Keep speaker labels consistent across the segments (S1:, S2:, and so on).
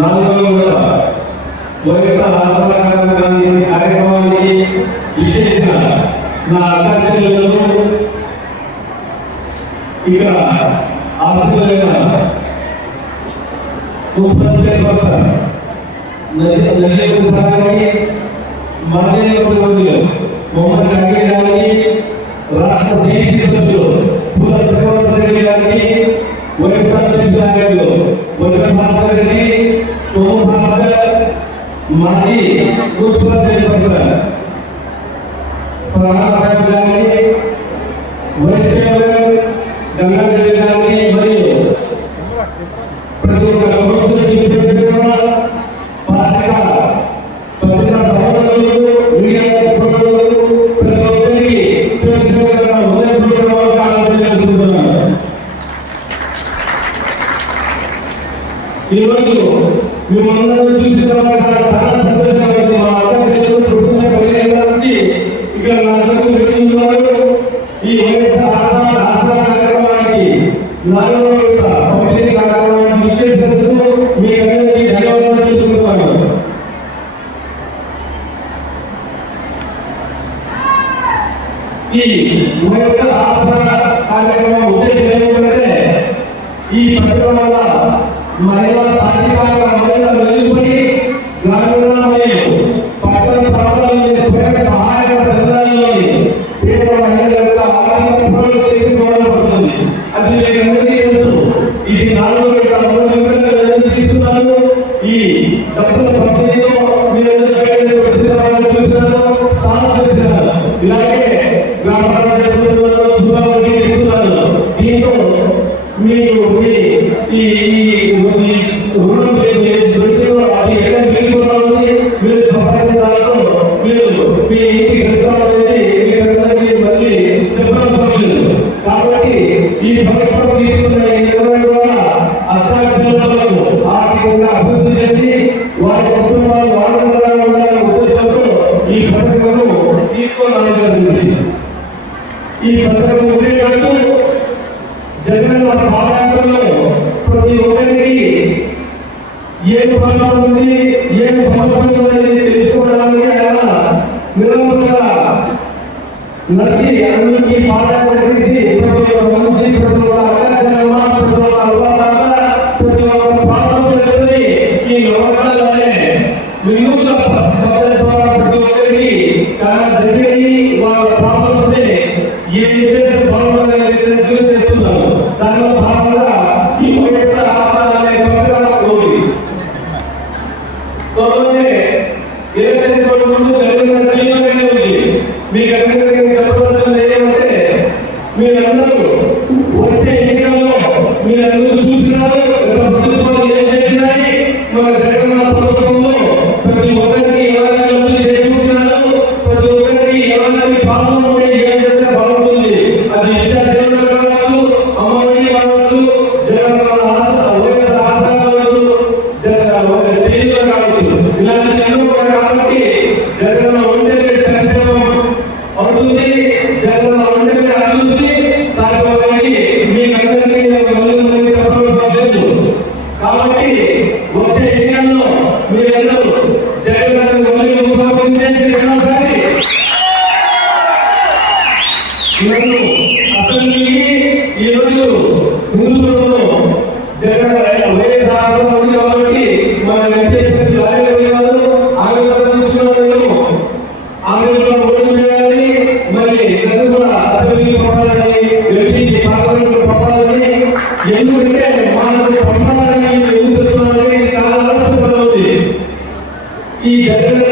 S1: నాలుగు కూడా వైఎస్ఆర్ రాష్ట్ర గారి ఇక్కడ ఆస్తులైన ముఖ్యమంత్రి చైర్పర్సన్ నజీబ్ సాగర్కి మాజీ ముఖ్యమంత్రులు सोमभाकर माई पुष्पा प्राण ఇక్కడ నష్టం జరిగిందో ఈ కార్యక్రమానికి నాలుగో పంపిణీ కార్యక్రమానికి ఇచ్చేసినందుకు మీ అందరికీ ధన్యవాదాలు తెలుపుతున్నాను ఈ ఉదయ ఆసరా కార్యక్రమం వల్ల మహిళా సాధికార మహిళలు ఈ సందర్భం ఉండేటట్టు జరిగిన పాదయాత్రలో ప్రతి ఒక్కరికి ఏ ప్రాంతం ఉంది ఏ సమస్య ఉందని తెలుసుకోవడానికి ఆయన నిరంతరంగా నడిచి అందరికీ పాదయాత్ర చేసి ప్రతి ఒక్క మనిషి ప్రతి ఒక్క మీరందరూ వచ్చే ఎన్నికల్లో మీరందరూ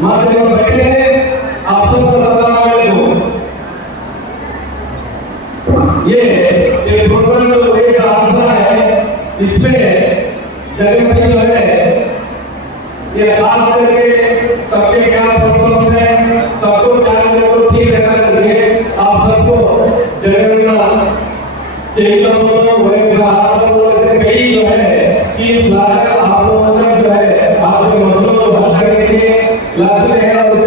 S1: Mother Lá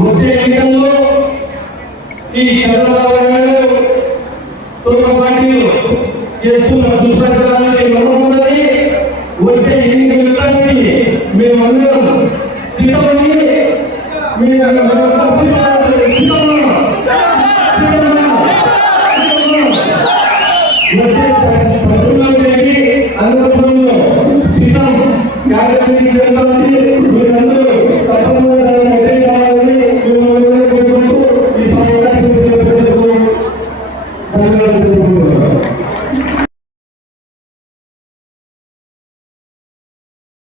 S1: వచ్చే ఎన్నికల్లో ఈ చంద్రబాబు నాయుడు తోట పార్టీలు చేస్తున్న దుష్ప్రచారానికి మనమున్నది వచ్చే ఎన్నికలకి మేమందరం సిద్ధమని అందరూ సిద్ధం. కార్యక్రమం జరగాలని మీరందరూ